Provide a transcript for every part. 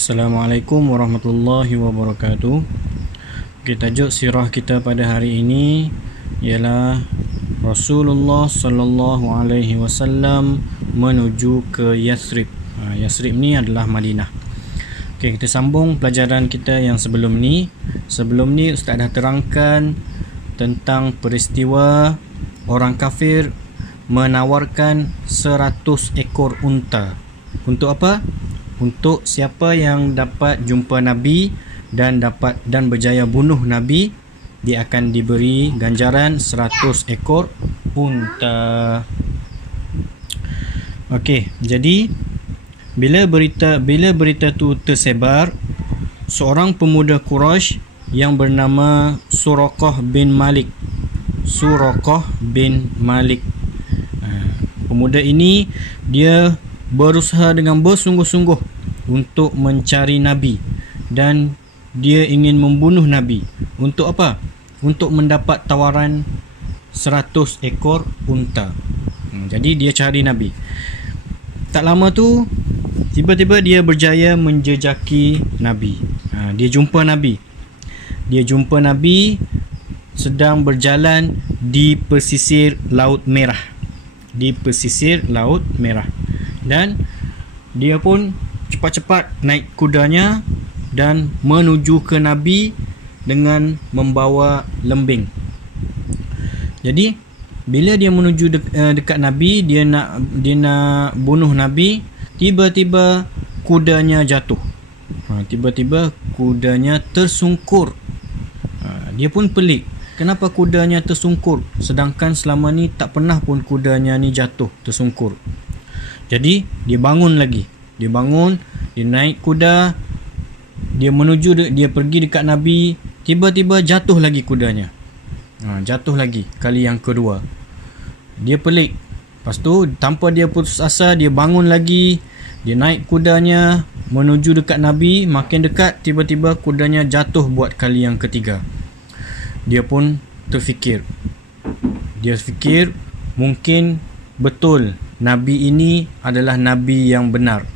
Assalamualaikum warahmatullahi wabarakatuh. Tajuk sirah kita pada hari ini ialah Rasulullah sallallahu alaihi wasallam menuju ke Yathrib. Yathrib ni adalah Madinah. Kita sambung pelajaran kita yang sebelum ni. Sebelum ni Ustaz dah terangkan tentang peristiwa orang kafir menawarkan 100 ekor unta. Untuk apa? Untuk siapa yang dapat jumpa Nabi dan berjaya bunuh Nabi, dia akan diberi ganjaran 100 ekor unta. Okey, jadi bila berita tu tersebar, seorang pemuda Quraisy yang bernama Suraqah bin Malik. Pemuda ini dia berusaha dengan bersungguh-sungguh untuk mencari Nabi dan dia ingin membunuh Nabi. Untuk apa? Untuk mendapat tawaran 100 ekor unta. Jadi dia cari Nabi. Tak lama tu tiba-tiba dia berjaya menjejaki Nabi. Dia jumpa Nabi sedang berjalan di pesisir Laut Merah. Dan dia pun cepat-cepat naik kudanya dan menuju ke Nabi dengan membawa lembing. Jadi bila dia menuju dekat Nabi, dia nak bunuh Nabi, tiba-tiba kudanya jatuh. Tiba-tiba kudanya tersungkur. Dia pun pelik, kenapa kudanya tersungkur sedangkan selama ni tak pernah pun kudanya ni jatuh tersungkur. Jadi dia bangun, dia naik kuda, dia pergi dekat Nabi, tiba-tiba jatuh lagi kudanya. Jatuh lagi kali yang kedua. Dia pelik. Lepas tu tanpa dia putus asa, dia bangun lagi, dia naik kudanya menuju dekat Nabi, makin dekat tiba-tiba kudanya jatuh buat kali yang ketiga. Dia pun terfikir. Dia fikir mungkin betul Nabi ini adalah Nabi yang benar.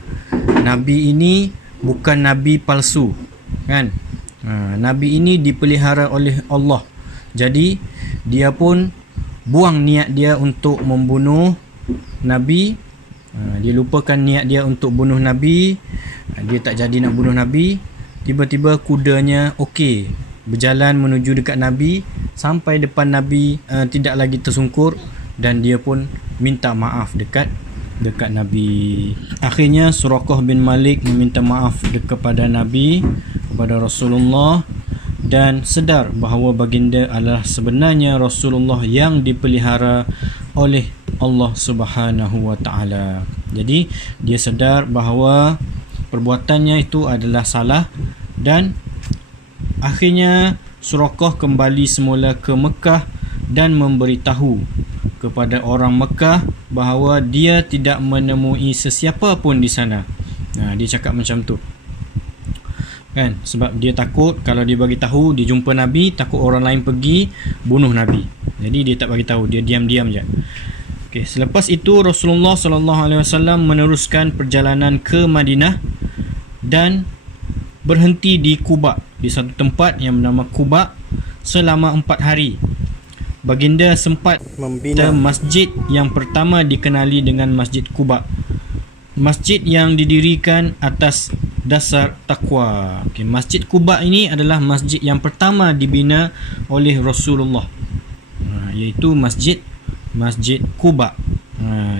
Nabi ini bukan Nabi palsu, kan? Nabi ini dipelihara oleh Allah. Jadi dia pun buang niat dia untuk membunuh Nabi. Dia lupakan niat dia untuk bunuh Nabi. Dia tak jadi nak bunuh Nabi. Tiba-tiba kudanya okey, berjalan menuju dekat Nabi, sampai depan Nabi, tidak lagi tersungkur, dan dia pun minta maaf dekat Nabi. Akhirnya Suraqah bin Malik meminta maaf kepada Nabi, kepada Rasulullah, dan sedar bahawa baginda adalah sebenarnya Rasulullah yang dipelihara oleh Allah Subhanahu wa taala. Jadi dia sedar bahawa perbuatannya itu adalah salah, dan akhirnya Suraqah kembali semula ke Mekah dan memberitahu kepada orang Mekah bahawa dia tidak menemui sesiapa pun di sana. Dia cakap macam tu, kan? Sebab dia takut kalau dia bagi tahu dia jumpa Nabi, takut orang lain pergi bunuh Nabi. Jadi dia tak bagi tahu, dia diam-diam je. Okey, selepas itu Rasulullah sallallahu alaihi wasallam meneruskan perjalanan ke Madinah dan berhenti di Quba, di satu tempat yang bernama Quba selama 4 hari. Baginda sempat membina masjid yang pertama dikenali dengan Masjid Quba. Masjid yang didirikan atas dasar takwa. Masjid Quba ini adalah masjid yang pertama dibina oleh Rasulullah, iaitu Masjid Quba.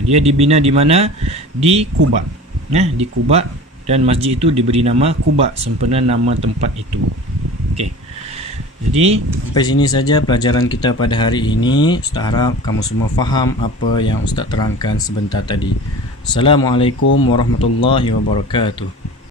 Dia dibina di mana? Di Quba. Di Quba, dan masjid itu diberi nama Quba sempena nama tempat itu. Okey. Jadi sampai sini saja pelajaran kita pada hari ini. Ustaz harap kamu semua faham apa yang Ustaz terangkan sebentar tadi. Assalamualaikum warahmatullahi wabarakatuh.